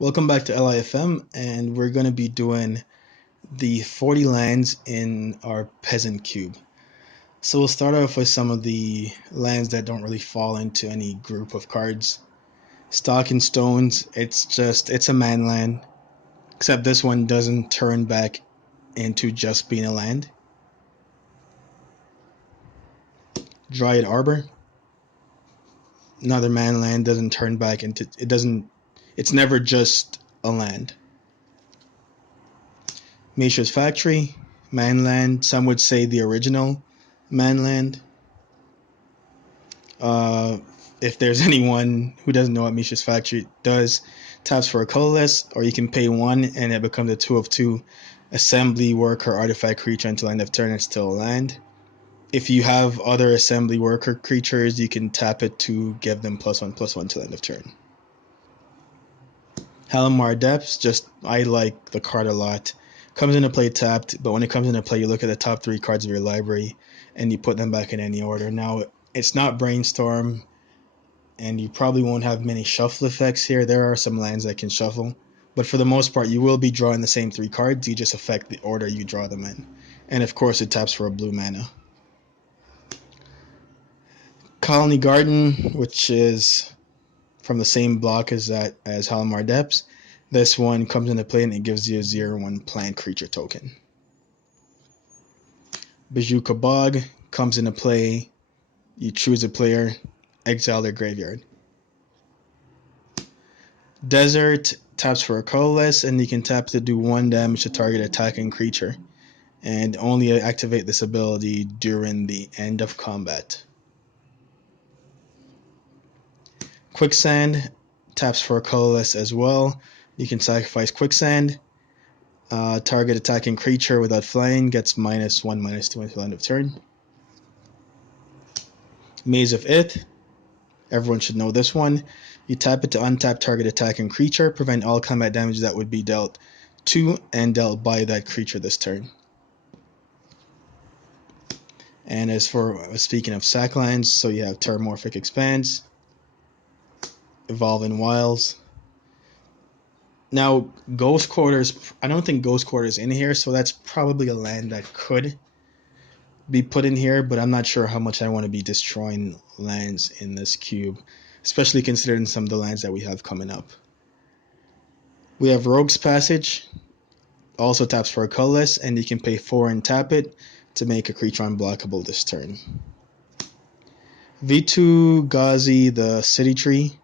Welcome back to LIFM, and we're going to be doing the 40 lands in our peasant cube. So we'll start off with some of the lands that don't really fall into any group of cards. Stock and Stones, it's a man land, except this one doesn't turn back into just being a land. Dryad Arbor, another man land, doesn't turn back into, it's never just a land. Mishra's Factory, Manland, some would say the original Manland. If there's anyone who doesn't know what Mishra's Factory does, taps for a colorless, or you can pay 1 and it becomes a 2 of 2 assembly worker artifact creature until end of turn. It's still a land. If you have other assembly worker creatures, you can tap it to give them +1/+1 till end of turn. Halimar Depths, I like the card a lot. Comes into play tapped, but when it comes into play, you look at the top 3 cards of your library and you put them back in any order. Now, it's not Brainstorm, and you probably won't have many shuffle effects here. There are some lands that can shuffle, but for the most part, you will be drawing the same 3 cards. You just affect the order you draw them in. And of course, it taps for a blue mana. Colony Garden, which is from the same block as Halimar Depths. This one comes into play and it gives you a 0/1 plant creature token. Bajuka Bog comes into play. You choose a player, exile their graveyard. Desert taps for a colorless, and you can tap to do 1 damage to target attacking creature, and only activate this ability during the end of combat. Quicksand taps for a colorless as well. You can sacrifice Quicksand. Target attacking creature without flying gets -1/-2 until end of turn. Maze of Ith. Everyone should know this one. You tap it to untap target attacking creature, prevent all combat damage that would be dealt to and dealt by that creature this turn. And as for speaking of sack lands, so you have Terramorphic Expanse, Evolving Wilds. Now, Ghost Quarters, I don't think Ghost Quarters in here, so that's probably a land that could be put in here, but I'm not sure how much I want to be destroying lands in this cube, especially considering some of the lands that we have coming up. We have Rogue's Passage, also taps for a colorless, and you can pay 4 and tap it to make a creature unblockable this turn. V2 Ghazi, the City Tree,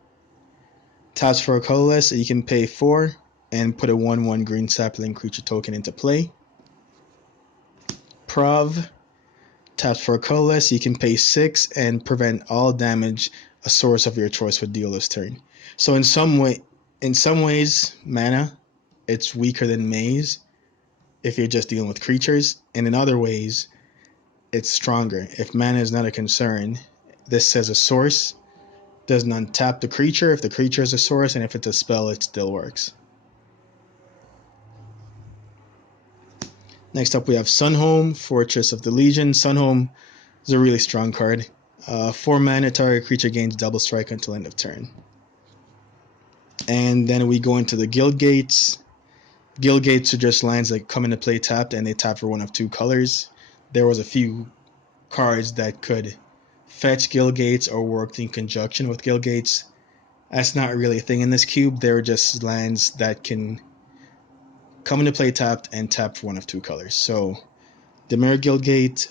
taps for a colorless, you can pay 4 and put a 1/1 green sapling creature token into play. Prov taps for a colorless, you can pay 6 and prevent all damage a source of your choice would deal this turn. So in some ways, mana, it's weaker than Maze if you're just dealing with creatures, and in other ways, it's stronger. If mana is not a concern, this says a source doesn't untap the creature if the creature is a source, and if it's a spell, it still works. Next up, we have Sunhome, Fortress of the Legion. Sunhome is a really strong card. 4 mana, target creature gains double strike until end of turn. And then we go into the Guild Gates. Guild Gates are just lands that come into play tapped, and they tap for 1 of 2 colors. There was a few cards that could fetch Guild Gates or worked in conjunction with Guild Gates. That's not really a thing in this cube. They're just lands that can come into play tapped and tap for 1 of 2 colors. So, Demir Guild Gate,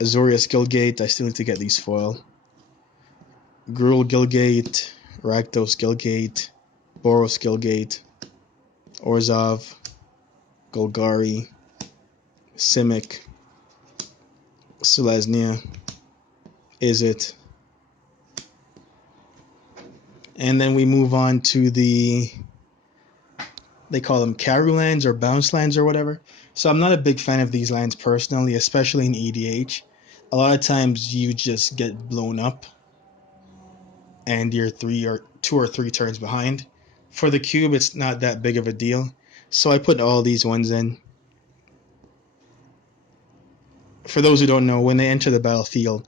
Azorius Guild Gate, I still need to get these foil. Gruul Guild Gate, Rakdos Guild Gate, Boros Guild Gate, Orzhov, Golgari, Simic, Selesnya, Izzet. And then we move on to they call them Karu lands or bounce lands or whatever. So I'm not a big fan of these lands personally, especially in EDH. A lot of times you just get blown up and you're 2 or 3 turns behind. For the cube, it's not that big of a deal. So I put all these ones in. For those who don't know, when they enter the battlefield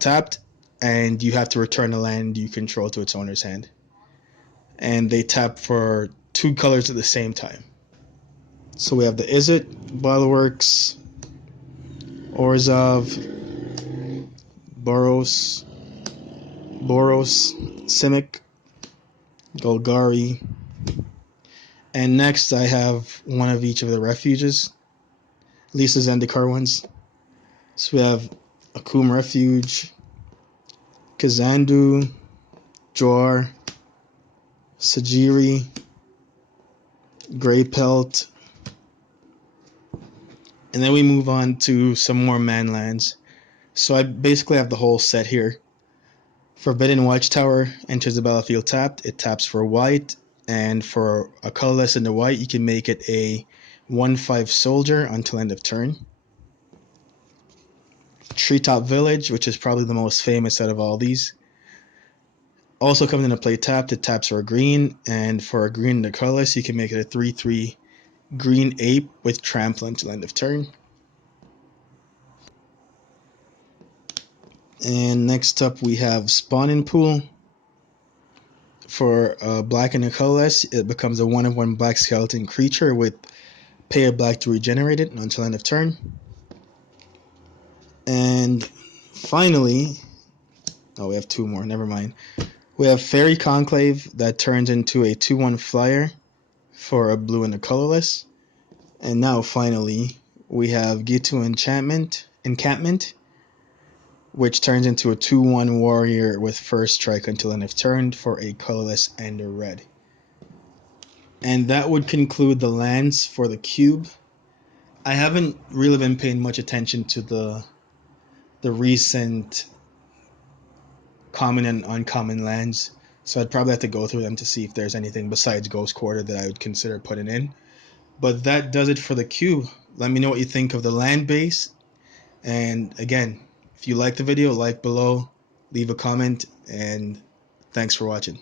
tapped, and you have to return the land you control to its owner's hand. and they tap for 2 colors at the same time. So we have the Izzet, Bottleworks, Orzhov, Boros, Simic, Golgari, and next I have one of each of the refuges, at least the Zendikar ones. So we have Akum Refuge, Kazandu, Jor, Sajiri, Grey Pelt, and then we move on to some more manlands. So I basically have the whole set here. Forbidden Watchtower enters the battlefield tapped. It taps for white, and for a colorless in the white, you can make it a 1/5 soldier until end of turn. Treetop Village, which is probably the most famous out of all these, also comes into play tapped. It taps for a green, and for a green in the colorless, you can make it a 3/3 green ape with trample until end of turn. And next up we have Spawning Pool. For black and a colorless, it becomes a 1/1 black skeleton creature with pay a black to regenerate it until end of turn. And finally, we have 2 more, never mind. We have Fairy Conclave that turns into a 2/1 flyer for a blue and a colorless. And now finally, we have Gitu Encampment, which turns into a 2/1 warrior with first strike until end of turn for a colorless and a red. And that would conclude the lands for the cube. I haven't really been paying much attention to the recent common and uncommon lands, so I'd probably have to go through them to see if there's anything besides Ghost Quarter that I would consider putting in. But that does it for the cube. Let me know what you think of the land base. And again, if you like the video, like below, leave a comment, and thanks for watching.